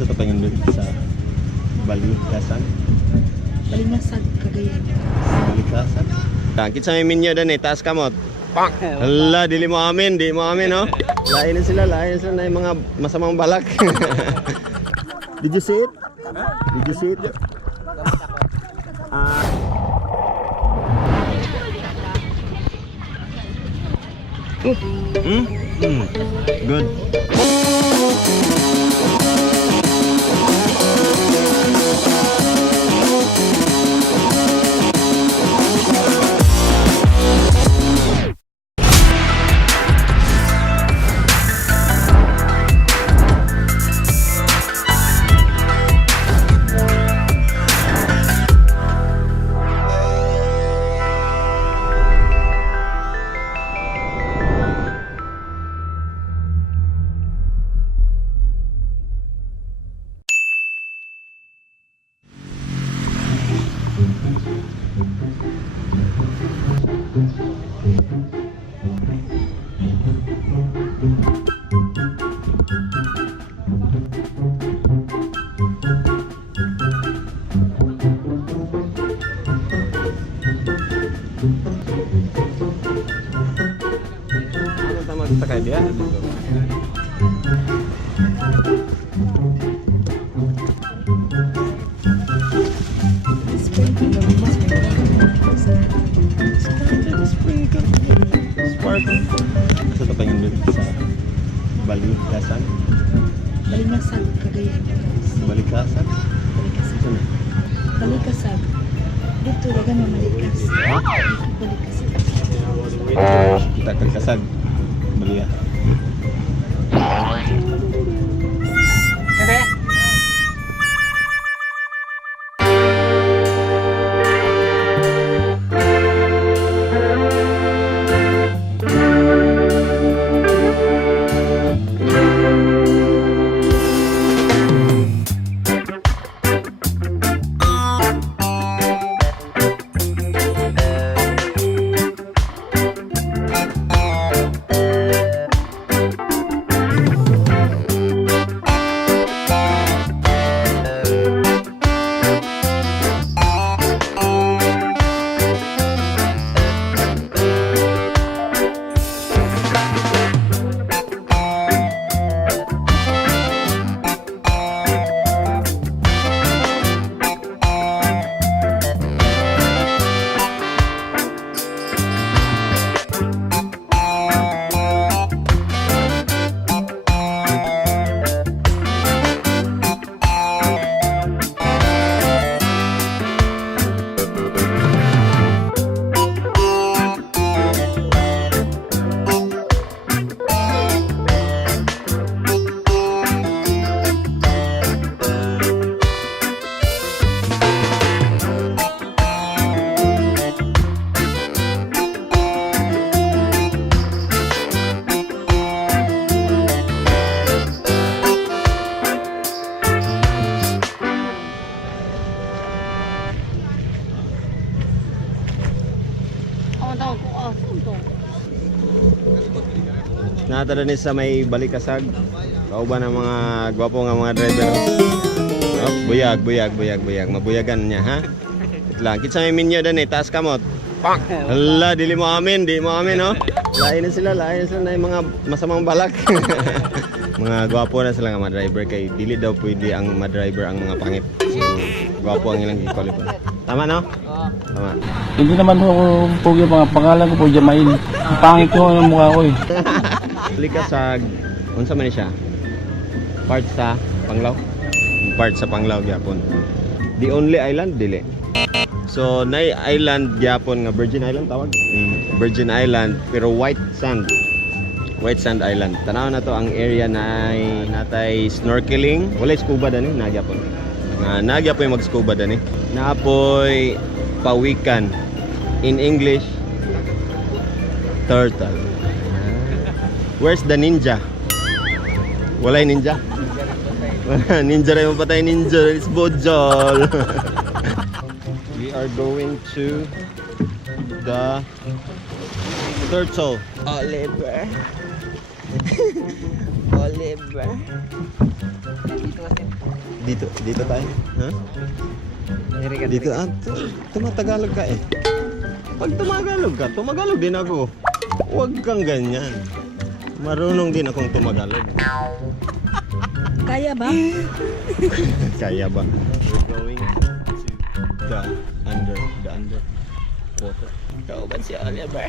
Asa to pangindot sa Balicasag? Balicasag, Cagayan. Balicasag? Tangkit sa may minyo dan taas kamot. Pak! Hala, dili mo amin, di mo amin, no? Lain na sila na yung mga masamang balak. Did you see it? Did you see it? Good. Ano tama kita kayak dia? Sparkle. Asa to pangindot sa Balicasag? Balicasag, Cagayan. Balicasag? Balicasag. Balicasag. Dito dagan na malikas. Balicasag. Kita kasag. Balia. Nata ni sa may Balicasag. Kauban ang mga gwapo nga mga driver. Oh, buyag. Mabuyagan niya, ha? Ito lang. Kitsa may minyo dan taas kamot. Pak! Hala, dili mo amin, no? Lain na sila na yung mga masamang balak. Mga gwapo na sila nga mga driver kay dili daw pwede ang mga driver ang mga pangit. So, gwapo ang ilang qualify. Tama, no? Tama. Hindi naman ako pogi, mga pangalan ko po Jamain. Ang pangit ko ang mukha ko eh. Balicasag, unsa man ni siya? Part sa Panglao? Part sa Panglao gyapon. The only island dili. So nay island gyapon nga Virgin Island tawag. Virgin Island pero white sand. White Sand Island. Tanaw na to ang area na natay snorkeling. Wala scuba dani na gyapon. Nagyapon mag-scuba dani. Naapoy pawikan. In English, turtle. Where's the ninja? Walay ninja? Ninja rin mapatay ninja. It's Bojol. We are going to the turtle. Oliver. Oliver. Dito tayo. Ha? Dito tumatagalog ka eh. Pag tumagalog din ako. Huwag kang ganyan. Marunong din akong tumagalog. Kaya ba? Kaya ba? We're going to the under water. Kauban si Oliver.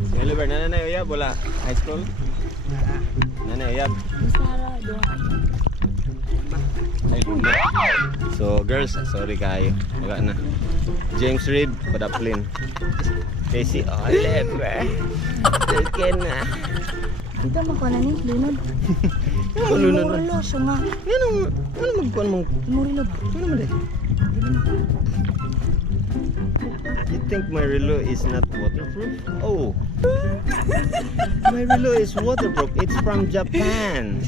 Si Oliver, nanay uyab wala high school? Nanay uyab. Masara doon. Ay, luma. So girls, sorry kayo. Wala na. James Reid, padaplin. Kay si Oliver. Sige na. Dito mo na ni lunod. Lunod na. Murilo siya nga. Ano magkuhan mong... Murilo ba? Ano naman eh? You think my relo is not waterproof? Oh. My relo is waterproof. It's from Japan.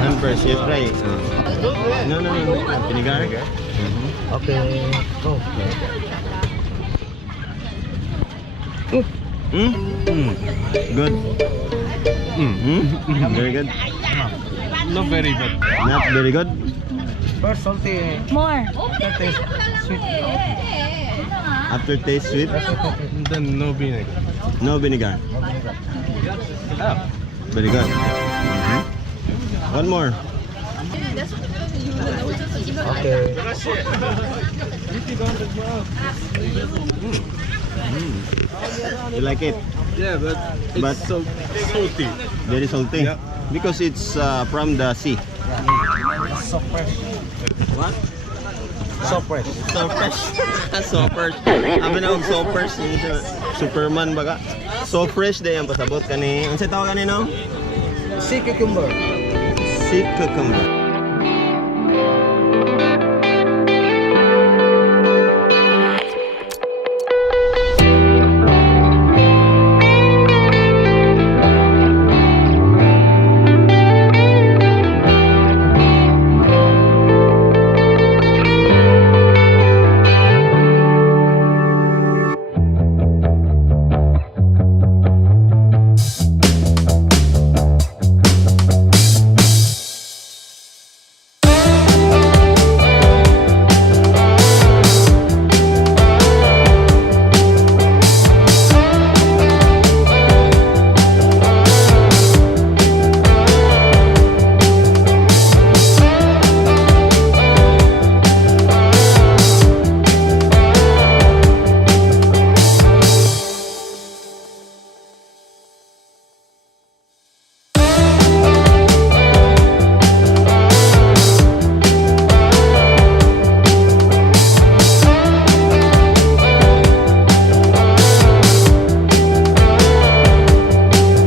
Hand first, you try. No. Vinegar? Okay. Go. Good. Very good. Not very good. Not very good. First salty. More. Taste sweet. Aftertaste sweet. Then no vinegar. No vinegar. Very good. One more. Okay. You like it? Yeah, but But- it's so salty. Very salty. Yeah. Because it's from the sea. So fresh. What? So fresh. So fresh. So fresh. Abi na og so fresh. Superman baga. So fresh day ang pasabot kani. Unsa tawag kanino? Sea cucumber. Sea cucumber.